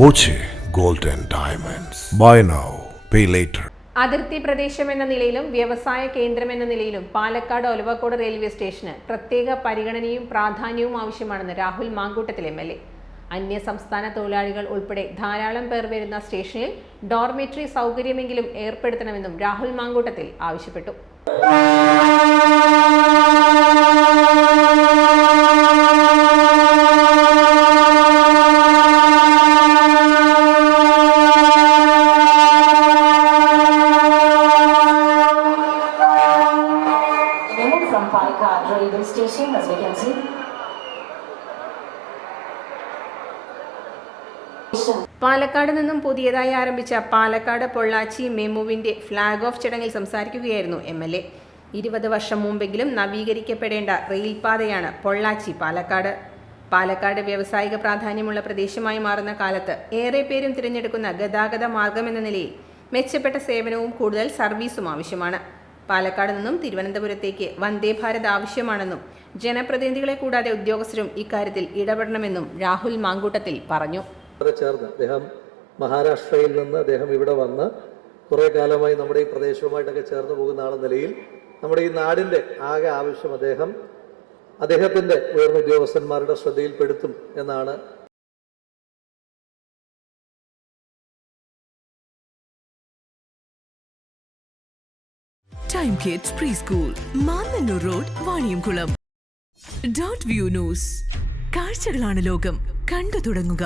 Boche gold and diamonds. Buy now pay later. അതിർത്തി പ്രദേശം എന്ന നിലയിലും വ്യവസായ കേന്ദ്രം എന്ന നിലയിലും പാലക്കാട് ഒലവക്കോട് റെയിൽവേ സ്റ്റേഷന് പ്രത്യേക പരിഗണനയും പ്രാധാന്യവും ആവശ്യമാണെന്ന് രാഹുൽ മാങ്കൂട്ടത്തിൽ MLA. അന്യ സംസ്ഥാന തൊഴിലാളികൾ ഉൾപ്പെടെ ധാരാളം പേർ വരുന്ന സ്റ്റേഷനിൽ ഡോർമെട്രി സൗകര്യമെങ്കിലും ഏർപ്പെടുത്തണമെന്നും രാഹുൽ മാങ്കൂട്ടത്തിൽ ആവശ്യപ്പെട്ടു. From Palakkad railway station, as we can see. Palakkad നിന്നും പുതിയതായി ആരംഭിച്ച പാലക്കാട് പൊള്ളാച്ചി മെമുവിന്റെ ഫ്ലാഗ് ഓഫ് ചടങ്ങിൽ സംസാരിക്കുകയായിരുന്നു MLA. 20 വർഷം മുമ്പെങ്കിലും നവീകരിക്കപ്പെടേണ്ട റെയിൽപാതയാണ് പൊള്ളാച്ചി പാലക്കാട്. പാലക്കാട് വ്യാവസായിക പ്രാധാന്യമുള്ള പ്രദേശമായി മാറുന്ന കാലത്ത് ഏറെ പേരും തിരഞ്ഞെടുക്കുന്ന ഗതാഗത മാർഗമെന്ന നിലയിൽ മെച്ചപ്പെട്ട സേവനവും കൂടുതൽ സർവീസും ആവശ്യമാണ്. പാലക്കാട് നിന്നും തിരുവനന്തപുരത്തേക്ക് വന്ദേ ഭാരത് ആവശ്യമാണെന്നും ജനപ്രതിനിധികളെ കൂടാതെ ഉദ്യോഗസ്ഥരും ഇക്കാര്യത്തിൽ ഇടപെടണമെന്നും രാഹുൽ മാങ്കൂട്ടത്തിൽ പറഞ്ഞു. ചേർന്ന് അദ്ദേഹം മഹാരാഷ്ട്രയിൽ നിന്ന് അദ്ദേഹം ഇവിടെ വന്ന് കുറേ കാലമായി നമ്മുടെ ഈ പ്രദേശവുമായിട്ടൊക്കെ ചേർന്ന് പോകുന്ന ആളെന്ന നിലയിൽ നമ്മുടെ ഈ നാടിൻ്റെ ആകെ ആവശ്യം അദ്ദേഹത്തിൻ്റെ ഉയർന്ന ഉദ്യോഗസ്ഥന്മാരുടെ ശ്രദ്ധയിൽപ്പെടുത്തും എന്നാണ്. Time Kids Preschool, Manannur Road, Vaniyamkulam. Dot View News. കാഴ്ചകളാണ് ലോകം, കണ്ടു തുടങ്ങുക.